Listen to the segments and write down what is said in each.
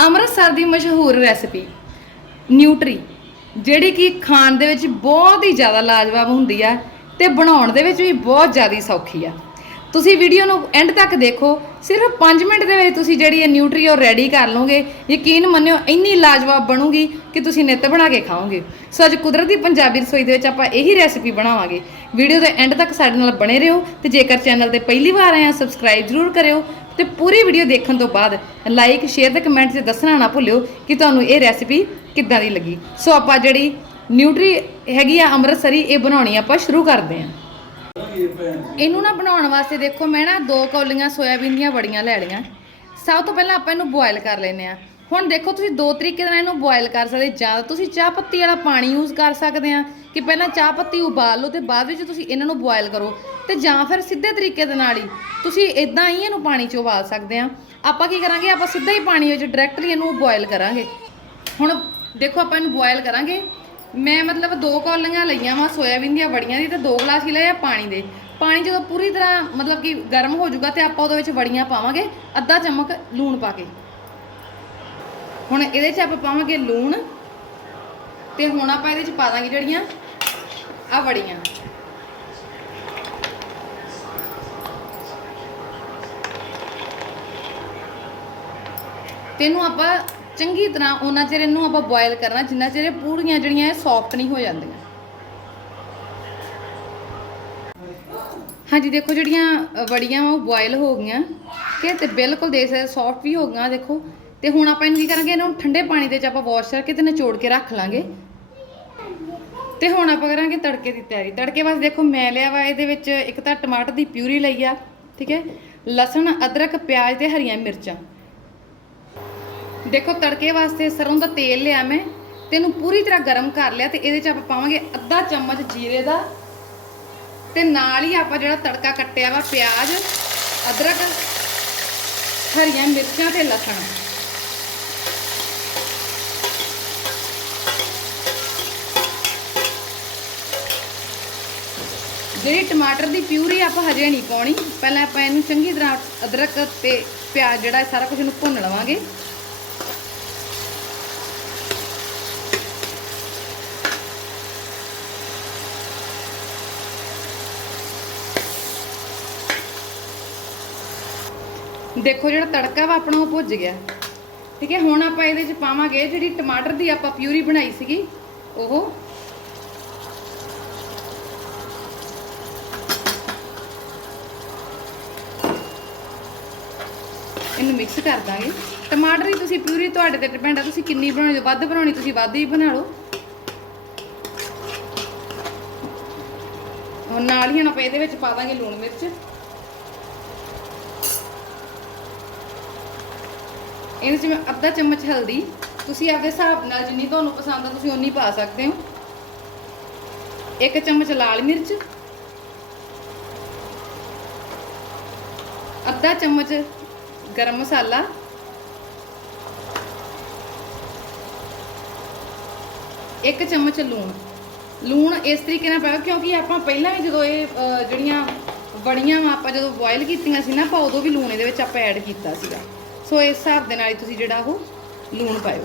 ਅੰਮ੍ਰਿਤਸਰ ਦੀ ਮਸ਼ਹੂਰ ਰੈਸਪੀ ਨਿਊਟਰੀ ਜਿਹੜੀ ਕਿ ਖਾਣ ਦੇ ਵਿੱਚ ਬਹੁਤ ਹੀ ਜ਼ਿਆਦਾ ਲਾਜਵਾਬ ਹੁੰਦੀ ਆ ਤੇ ਬਣਾਉਣ ਦੇ ਵਿੱਚ ਵੀ ਬਹੁਤ ਜ਼ਿਆਦਾ ਸੌਖੀ ਆ। ਤੁਸੀਂ ਵੀਡੀਓ ਨੂੰ ਐਂਡ ਤੱਕ ਦੇਖੋ, ਸਿਰਫ 5 ਮਿੰਟ ਦੇ ਵਿੱਚ ਤੁਸੀਂ ਜਿਹੜੀ ਇਹ ਨਿਊਟਰੀ ਉਹ ਰੈਡੀ ਕਰ ਲਓਗੇ, ਯਕੀਨ ਮੰਨਿਓ ਇੰਨੀ ਲਾਜਵਾਬ ਬਣੂਗੀ ਕਿ ਤੁਸੀਂ ਨਿੱਤ ਬਣਾ ਕੇ ਖਾਓਗੇ। ਸੋ ਅੱਜ ਕੁਦਰਤੀ ਪੰਜਾਬੀ ਰਸੋਈ ਦੇ ਵਿੱਚ ਆਪਾਂ ਇਹੀ ਰੈਸਿਪੀ ਬਣਾਵਾਂਗੇ। ਵੀਡੀਓ ਦੇ ਐਂਡ ਤੱਕ ਸਾਡੇ ਨਾਲ ਬਣੇ ਰਹੋ ਤੇ ਜੇਕਰ ਚੈਨਲ ਤੇ ਪਹਿਲੀ ਵਾਰ ਆਏ ਆ ਸਬਸਕ੍ਰਾਈਬ ਜ਼ਰੂਰ ਕਰਿਓ ਤੇ ਪੂਰੀ ਵੀਡੀਓ ਦੇਖਣ ਤੋਂ ਬਾਅਦ ਲਾਈਕ ਸ਼ੇਅਰ ਤੇ ਕਮੈਂਟ 'ਚ ਦੱਸਣਾ ਨਾ ਭੁੱਲਿਓ ਕਿ ਤੁਹਾਨੂੰ ਇਹ ਰੈਸਿਪੀ ਕਿੱਦਾਂ ਦੀ ਲੱਗੀ। ਸੋ ਆਪਾਂ ਜਿਹੜੀ ਨਿਊਟਰੀ ਹੈਗੀ ਆ ਅੰਮ੍ਰਿਤਸਰੀ, ਇਹ ਬਣਾਉਣੀ ਆਪਾਂ ਸ਼ੁਰੂ ਕਰਦੇ ਹਾਂ। ਇਹਨੂੰ ਨਾ ਬਣਾਉਣ ਵਾਸਤੇ ਦੇਖੋ, ਮੈਂ ਨਾ ਦੋ ਕੌਲੀਆਂ ਸੋਇਆਬੀਨ ਦੀਆਂ ਵੜੀਆਂ ਲੈ ਲਈਆਂ। ਸਭ ਤੋਂ ਪਹਿਲਾਂ ਆਪਾਂ ਇਹਨੂੰ ਬੋਇਲ ਕਰ ਲੈਨੇ ਆ ਹੁਣ ਦੇਖੋ ਤੁਸੀਂ ਦੋ ਤਰੀਕੇ ਨਾਲ ਇਹਨੂੰ ਬੋਇਲ ਕਰ ਸਕਦੇ, ਜਾਂ ਤੁਸੀਂ ਚਾਹ ਪੱਤੀ ਵਾਲਾ ਪਾਣੀ ਯੂਜ਼ ਕਰ ਸਕਦੇ ਆ, ਕਿ ਪਹਿਲਾਂ ਚਾਹ ਪੱਤੀ ਉਬਾਲ ਲਓ ਤੇ ਬਾਅਦ ਵਿੱਚ ਤੁਸੀਂ ਇਹਨਾਂ ਨੂੰ ਬੋਇਲ ਕਰੋ। ਤੇ ਜਾਂ ਫਿਰ ਸਿੱਧੇ ਤਰੀਕੇ ਦੇ ਨਾਲ ਹੀ ਤੁਸੀਂ ਇਦਾਂ ਹੀ ਇਹਨੂੰ ਪਾਣੀ 'ਚ ਉਬਾਲ ਸਕਦੇ ਆ। ਆਪਾਂ ਕੀ ਕਰਾਂਗੇ, ਆਪਾਂ ਸਿੱਧਾ ਹੀ ਪਾਣੀ ਵਿੱਚ ਡਾਇਰੈਕਟਲੀ ਇਹਨੂੰ ਬੋਇਲ ਕਰਾਂਗੇ। ਹੁਣ ਦੇਖੋ ਆਪਾਂ ਇਹਨੂੰ ਬੋਇਲ ਕਰਾਂਗੇ। ਮੈਂ ਮਤਲਬ ਦੋ ਕੌਲੀਆਂ ਲਈਆਂ ਵਾ, ਸੋਇਆਬੀਨ ਦੀਆਂ ਵੜੀਆਂ ਦੀ ਤੇ ਦੋ ਗਲਾਸ ਹੀ ਲਏ ਆ ਪਾਣੀ ਦੇ। ਪਾਣੀ ਜਦੋਂ ਪੂਰੀ ਤਰ੍ਹਾਂ ਮਤਲਬ ਕਿ ਗਰਮ ਹੋ ਜਾਊਗਾ ਤੇ ਆਪਾਂ ਉਹਦੇ ਵਿੱਚ ਵੜੀਆਂ ਪਾਵਾਂਗੇ, ਅੱਧਾ ਚਮਚ ਲੂਣ ਪਾ ਕੇ। ਹੁਣ ਇਹਦੇ 'ਚ ਆਪਾਂ ਪਾਵਾਂਗੇ ਲੂਣ ਤੇ ਹੁਣ ਆਪਾਂ ਇਹਦੇ 'ਚ ਪਾ ਦਾਂਗੇ ਜਿਹੜੀਆਂ ਆ ਵੜੀਆਂ। ਤੇ ਇਹਨੂੰ ਆਪਾਂ ਚੰਗੀ ਤਰ੍ਹਾਂ ਉਹਨਾਂ ਚਿਰ ਇਹਨੂੰ ਆਪਾਂ ਬੋਇਲ ਕਰਨਾ, ਜਿੰਨਾ ਚਿਰ ਇਹ ਪੂਰੀਆਂ ਜਿਹੜੀਆਂ ਇਹ ਸੌਫਟ ਨਹੀਂ ਹੋ ਜਾਂਦੀਆਂ। ਹਾਂਜੀ, ਦੇਖੋ ਜਿਹੜੀਆਂ ਵੜੀਆਂ ਵਾ ਉਹ ਬੋਇਲ ਹੋ ਗਈਆਂ ਕਿ ਤੇ ਬਿਲਕੁਲ ਦੇਖ ਸਕਦੇ ਸੌਫਟ ਵੀ ਹੋ ਗਈਆਂ, ਦੇਖੋ। ਤੇ ਹੁਣ ਆਪਾਂ ਇਹਨੂੰ ਕੀ ਕਰਾਂਗੇ? ਇਹਨੂੰ ਠੰਡੇ ਪਾਣੀ ਦੇ ਵਿੱਚ ਆਪਾਂ ਵਾਸ਼ ਕਰਕੇ ਤੇ ਨਿਚੋੜ ਕੇ ਰੱਖ ਲਾਂਗੇ। ਤੇ ਹੁਣ ਆਪਾਂ ਕਰਾਂਗੇ ਤੜਕੇ ਦੀ ਤਿਆਰੀ। ਤੜਕੇ ਵਾਸਤੇ ਦੇਖੋ ਮੈਂ ਲਿਆ ਵਾ, ਇਹਦੇ ਵਿੱਚ ਇੱਕ ਤਾਂ ਟਮਾਟਰ ਦੀ ਪਿਊਰੀ ਲਈ ਆ, ਠੀਕ ਹੈ? ਲਸਣ, ਅਦਰਕ, ਪਿਆਜ਼ ਤੇ ਹਰੀਆਂ ਮਿਰਚਾਂ। ਦੇਖੋ ਤੜਕੇ ਵਾਸਤੇ ਸਰੋਂ ਦਾ ਤੇਲ ਲਿਆ ਮੈਂ ਤੇ ਇਹਨੂੰ ਪੂਰੀ ਤਰ੍ਹਾਂ ਗਰਮ ਕਰ ਲਿਆ ਤੇ ਇਹਦੇ ਚ ਆਪਾਂ ਪਾਵਾਂਗੇ ਅੱਧਾ ਚਮਚ ਜੀਰੇ ਦਾ। ਤੇ ਨਾਲ ਹੀ ਆਪਾਂ ਜਿਹੜਾ ਤੜਕਾ ਕੱਟਿਆ ਵਾ ਪਿਆਜ਼, ਅਦਰਕ, ਹਰੀਆਂ ਮਿਰਚਾਂ ਤੇ ਲਸਣ। ਜਿਹੜੀ ਟਮਾਟਰ ਦੀ ਪਿਊਰੀ ਆਪਾਂ ਹਜੇ ਨਹੀਂ ਪਾਉਣੀ, ਪਹਿਲਾਂ ਆਪਾਂ ਇਹਨੂੰ ਚੰਗੀ ਤਰ੍ਹਾਂ ਅਦਰਕ ਤੇ ਪਿਆਜ਼ ਜਿਹੜਾ ਸਾਰਾ ਕੁਝ ਇਹਨੂੰ ਭੁੰਨ ਲਵਾਂਗੇ। ਦੇਖੋ ਜਿਹੜਾ ਤੜਕਾ ਵਾ ਆਪਣਾ ਉਹ ਭੁੱਜ ਗਿਆ। ਠੀਕ ਹੈ, ਹੁਣ ਆਪਾਂ ਇਹਦੇ ਚ ਪਾਵਾਂਗੇ ਜਿਹੜੀ ਟਮਾਟਰ ਦੀ ਆਪਾਂ ਪਿਊਰੀ ਬਣਾਈ ਸੀਗੀ, ਉਹ ਇਹਨੂੰ ਮਿਕਸ ਕਰ ਦਾਂਗੇ। ਟਮਾਟਰ ਹੀ ਤੁਸੀਂ ਪਿਊਰੀ ਤੁਹਾਡੇ ਤੇ ਡਿਪੈਂਡ ਆ, ਤੁਸੀਂ ਕਿੰਨੀ ਬਣਾਉਣੀ, ਜੇ ਵੱਧ ਬਣਾਉਣੀ, ਤੁਸੀਂ ਵੱਧ ਹੀ ਬਣਾ ਲਓ। ਹੁਣ ਨਾਲ ਹੀ ਹੁਣ ਆਪਾਂ ਇਹਦੇ ਵਿੱਚ ਪਾ ਦਾਂਗੇ ਲੂਣ ਮਿਰਚ। ਇਹਦੇ ਚ ਮੈਂ ਅੱਧਾ ਚਮਚ ਹਲਦੀ। ਤੁਸੀਂ ਆਪਦੇ ਹਿਸਾਬ ਨਾਲ ਜਿੰਨੀ ਤੁਹਾਨੂੰ ਪਸੰਦ ਆ, ਤੁਸੀਂ ਉਨੀ ਪਾ ਸਕਦੇ ਹੋ। ਇੱਕ ਚਮਚ ਲਾਲ ਮਿਰਚ। ਅੱਧਾ ਚਮਚ ਗਰਮ ਮਸਾਲਾ। ਇੱਕ ਚਮਚ ਲੂਣ। ਲੂਣ ਇਸ ਤਰੀਕੇ ਨਾਲ ਪਾਓ, ਕਿਉਂਕਿ ਆਪਾਂ ਪਹਿਲਾਂ ਵੀ ਜਦੋਂ ਇਹ ਜਿਹੜੀਆਂ ਬੜੀਆਂ ਵਾ, ਆਪਾਂ ਜਦੋਂ ਬੋਇਲ ਕੀਤੀਆਂ ਸੀ ਨਾ, ਆਪਾਂ ਉਦੋਂ ਵੀ ਲੂਣ ਇਹਦੇ ਵਿੱਚ ਆਪਾਂ ਐਡ ਕੀਤਾ ਸੀਗਾ। ਸੋ ਇਸ ਹਿਸਾਬ ਦੇ ਨਾਲ ਹੀ ਤੁਸੀਂ ਜਿਹੜਾ ਉਹ ਲੂਣ ਪਾਇਓ।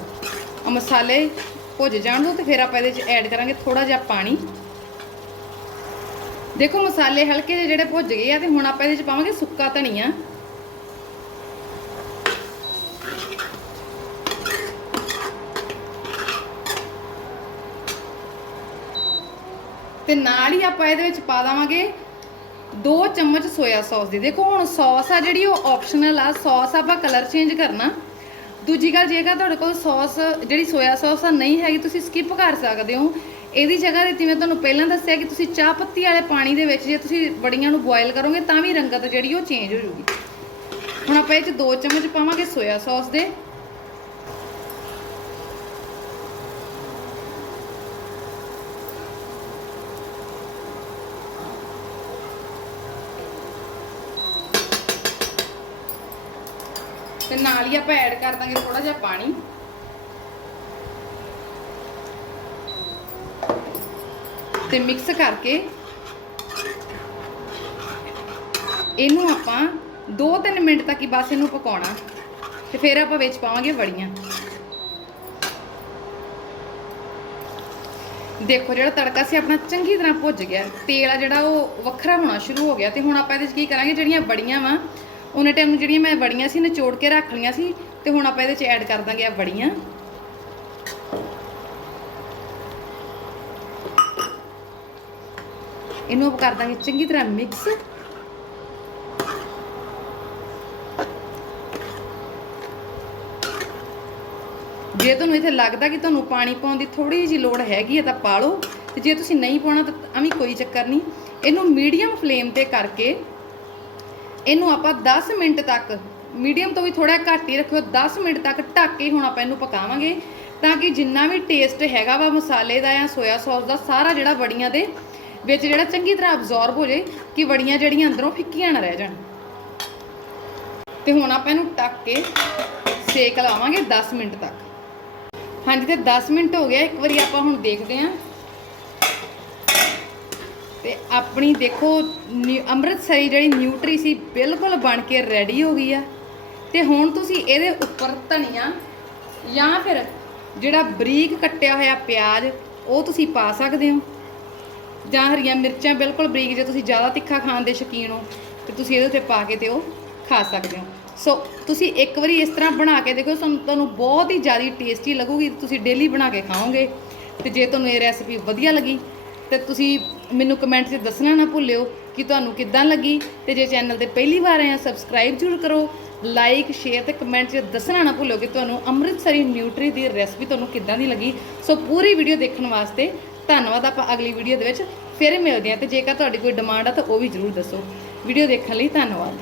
ਆ ਮਸਾਲੇ ਭੁੱਜ ਜਾਣ ਦਿਓ ਤੇ ਫਿਰ ਆਪਾਂ ਇਹਦੇ ਵਿੱਚ ਐਡ ਕਰਾਂਗੇ ਥੋੜਾ ਜਿਹਾ ਪਾਣੀ। ਦੇਖੋ, ਮਸਾਲੇ ਹਲਕੇ ਜਿਹੇ ਜਿਹੜੇ ਭੁੱਜ ਗਏ ਆ ਤੇ ਹੁਣ ਆਪਾਂ ਇਹਦੇ ਵਿੱਚ ਪਾਵਾਂਗੇ ਸੁੱਕਾ ਧਨੀਆ। ਤੇ ਨਾਲ ਹੀ ਆਪਾਂ ਇਹਦੇ ਵਿੱਚ ਪਾ ਦੇਵਾਂਗੇ 2 ਚਮਚ ਸੋਇਆ ਸੌਸ ਦੀ। ਦੇਖੋ ਹੁਣ ਸੌਸ ਆ ਜਿਹੜੀ, ਉਹ ਆਪਸ਼ਨਲ ਆ। ਸੌਸ ਆਪਾਂ ਕਲਰ ਚੇਂਜ ਕਰਨਾ। ਦੂਜੀ ਗੱਲ ਜੇਕਰ ਤੁਹਾਡੇ ਕੋਲ ਸੌਸ, ਜਿਹੜੀ ਸੋਇਆ ਸੌਸ ਆ, ਨਹੀਂ ਹੈਗੀ, ਤੁਸੀਂ ਸਕਿਪ ਕਰ ਸਕਦੇ ਹੋ। ਇਹਦੀ ਜਗ੍ਹਾ ਤੇ ਜਿਵੇਂ ਤੁਹਾਨੂੰ ਪਹਿਲਾਂ ਦੱਸਿਆ ਕਿ ਤੁਸੀਂ ਚਾਹ ਪੱਤੀ ਵਾਲੇ ਪਾਣੀ ਦੇ ਵਿੱਚ ਜੇ ਤੁਸੀਂ ਬੜੀਆਂ ਨੂੰ ਬੋਇਲ ਕਰੋਗੇ, ਤਾਂ ਵੀ ਰੰਗਤ ਜਿਹੜੀ, ਉਹ ਚੇਂਜ ਹੋ ਜਾਊਗੀ ਹੁਣ ਆਪਾਂ ਇਹ ਚ 2 ਚਮਚ ਪਾਵਾਂਗੇ ਸੋਇਆ ਸੌਸ ਦੇ। ਤੇ ਨਾਲ ਹੀ ਆਪਾਂ ਐਡ ਕਰ ਦਾਂਗੇ ਥੋੜਾ ਜਿਹਾ ਪਾਣੀ। ਤੇ ਮਿਕਸ ਕਰਕੇ ਇਹਨੂੰ ਆਪਾਂ 2-3 ਮਿੰਟ ਤੱਕ ਹੀ ਬਸ ਇਹਨੂੰ ਪਕਾਉਣਾ। ਤੇ ਫਿਰ ਆਪਾਂ ਵਿੱਚ ਪਾਵਾਂਗੇ ਵੜੀਆਂ। ਦੇਖੋ, ਜਿਹੜਾ ਤੜਕਾ ਸੀ ਆਪਣਾ ਚੰਗੀ ਤਰ੍ਹਾਂ ਭੁੱਜ ਗਿਆ। ਤੇਲ ਆ ਜਿਹੜਾ ਉਹ ਵੱਖਰਾ ਹੋਣਾ ਸ਼ੁਰੂ ਹੋ ਗਿਆ ਤੇ ਹੁਣ ਆਪਾਂ ਇਹਦੇ 'ਚ ਕੀ ਕਰਾਂਗੇ? ਜਿਹੜੀਆਂ ਬੜੀਆਂ ਵਾ ਉਹਨੇ ਟਾਈਮ ਨੂੰ ਜਿਹੜੀਆਂ ਮੈਂ ਬੜੀਆਂ ਸੀ, ਨਿਚੋੜ ਕੇ ਰੱਖ ਲਈਆਂ ਸੀ ਤੇ ਹੁਣ ਆਪਾਂ ਇਹਦੇ 'ਚ ਐਡ ਕਰ ਦਾਂਗੇ ਆ ਬੜੀਆਂ ਇਹਨੂੰ ਆਪਾਂ ਕਰ ਦਾਂਗੇ ਚੰਗੀ ਤਰ੍ਹਾਂ ਮਿਕਸ ਜੇ ਤੁਹਾਨੂੰ ਇੱਥੇ ਲੱਗਦਾ ਕਿ ਤੁਹਾਨੂੰ ਪਾਣੀ ਪਾਉਣ ਦੀ ਥੋੜੀ ਜਿਹੀ ਲੋੜ ਹੈਗੀ ਹੈ ਤਾਂ ਪਾ ਲਓ, ਤੇ ਜੇ ਤੁਸੀਂ ਨਹੀਂ ਪਾਉਣਾ ਤਾਂ ਐਵੇਂ ਕੋਈ ਚੱਕਰ ਨਹੀਂ। ਇਹਨੂੰ ਮੀਡੀਅਮ ਫਲੇਮ ਤੇ ਕਰਕੇ ਇਹਨੂੰ ਆਪਾਂ 10 ਮਿੰਟ ਤੱਕ ਮੀਡੀਅਮ ਤੋਂ ਵੀ ਥੋੜਾ ਘੱਟ ਹੀ ਰੱਖਿਓ 10 ਮਿੰਟ ਤੱਕ ਢੱਕ ਕੇ ਹੁਣ ਆਪਾਂ ਇਹਨੂੰ ਪਕਾਵਾਂਗੇ, ਤਾਂ ਕਿ ਜਿੰਨਾ ਵੀ ਟੇਸਟ ਹੈਗਾ ਵਾ ਮਸਾਲੇ ਦਾ ਜਾਂ ਸੋਇਆ ਸੌਸ ਦਾ, ਸਾਰਾ ਜਿਹੜਾ ਵੜੀਆਂ ਦੇ ਵਿੱਚ ਜਿਹੜਾ ਚੰਗੀ ਤਰ੍ਹਾਂ ਅਬਜ਼ੌਰਬ ਹੋ ਜੇ ਕਿ ਵੜੀਆਂ ਜਿਹੜੀਆਂ ਅੰਦਰੋਂ ਫਿੱਕੀਆਂ ਨਾ ਰਹਿ ਜਾਣ। ਤੇ ਹੁਣ ਆਪਾਂ ਇਹਨੂੰ ਢੱਕ ਕੇ ਸੇਕ ਲਾਵਾਂਗੇ 10 ਮਿੰਟ ਤੱਕ। ਹਾਂਜੀ, ਤੇ 10 ਮਿੰਟ ਹੋ ਗਿਆ, ਇੱਕ ਵਾਰੀ ਆਪਾਂ ਹੁਣ ਦੇਖਦੇ ਹਾਂ ਤੇ ਆਪਣੀ ਦੇਖੋ ਨਿ- ਅੰਮ੍ਰਿਤਸਰੀ ਜਿਹੜੀ ਨਿਊਟਰੀ ਸੀ ਬਿਲਕੁਲ ਬਣ ਕੇ ਰੈਡੀ ਹੋ ਗਈ ਆ। ਤੇ ਹੁਣ ਤੁਸੀਂ ਇਹਦੇ ਉੱਪਰ ਧਨੀਆ ਜਾਂ ਫਿਰ ਜਿਹੜਾ ਬਰੀਕ ਕੱਟਿਆ ਹੋਇਆ ਪਿਆਜ਼, ਉਹ ਤੁਸੀਂ ਪਾ ਸਕਦੇ ਹੋ। ਜਾਂ ਹਰੀਆਂ ਮਿਰਚਾਂ ਬਿਲਕੁਲ ਬਰੀਕ, ਜੇ ਤੁਸੀਂ ਜ਼ਿਆਦਾ ਤਿੱਖਾ ਖਾਣ ਦੇ ਸ਼ੌਕੀਨ ਹੋ, ਤੇ ਤੁਸੀਂ ਇਹਦੇ ਉੱਤੇ ਪਾ ਕੇ ਤੇ ਉਹ ਖਾ ਸਕਦੇ ਹੋ। ਸੋ ਤੁਸੀਂ ਇੱਕ ਵਾਰੀ ਇਸ ਤਰ੍ਹਾਂ ਬਣਾ ਕੇ ਦੇਖੋ, ਤੁਹਾਨੂੰ ਤੁਹਾਨੂੰ ਬਹੁਤ ਹੀ ਜ਼ਿਆਦਾ ਟੇਸਟੀ ਲੱਗੂਗੀ, ਤੁਸੀਂ ਡੇਲੀ ਬਣਾ ਕੇ ਖਾਓਗੇ। ਤੇ ਜੇ ਤੁਹਾਨੂੰ ਇਹ ਰੈਸਪੀ ਵਧੀਆ ਲੱਗੀ ਤੇ ਤੁਸੀਂ ਮੈਨੂੰ ਕਮੈਂਟ 'ਚ ਦੱਸਣਾ ਨਾ ਭੁੱਲਿਓ ਕਿ ਤੁਹਾਨੂੰ ਕਿੱਦਾਂ ਲੱਗੀ। ਤੇ ਜੇ ਚੈਨਲ ਤੇ ਪਹਿਲੀ ਵਾਰ ਆਏ ਆ ਸਬਸਕ੍ਰਾਈਬ ਜ਼ਰੂਰ ਕਰੋ। ਲਾਈਕ ਸ਼ੇਅਰ ਤੇ ਕਮੈਂਟ 'ਚ ਦੱਸਣਾ ਨਾ ਭੁੱਲਿਓ ਕਿ ਤੁਹਾਨੂੰ ਅੰਮ੍ਰਿਤਸਰੀ ਨਿਊਟਰੀ ਦੀ ਰੈਸਪੀ ਤੁਹਾਨੂੰ ਕਿੱਦਾਂ ਦੀ ਲੱਗੀ। ਸੋ ਪੂਰੀ ਵੀਡੀਓ ਦੇਖਣ ਵਾਸਤੇ ਧੰਨਵਾਦ, ਆਪਾਂ ਅਗਲੀ ਵੀਡੀਓ ਦੇ ਵਿੱਚ ਫਿਰ ਮਿਲਦੇ ਹਾਂ। ਤੇ ਜੇਕਰ ਤੁਹਾਡੀ ਕੋਈ ਡਿਮਾਂਡ ਆ, ਤਾਂ ਉਹ ਵੀ ਜ਼ਰੂਰ ਦੱਸੋ। ਵੀਡੀਓ ਦੇਖਣ ਲਈ ਧੰਨਵਾਦ।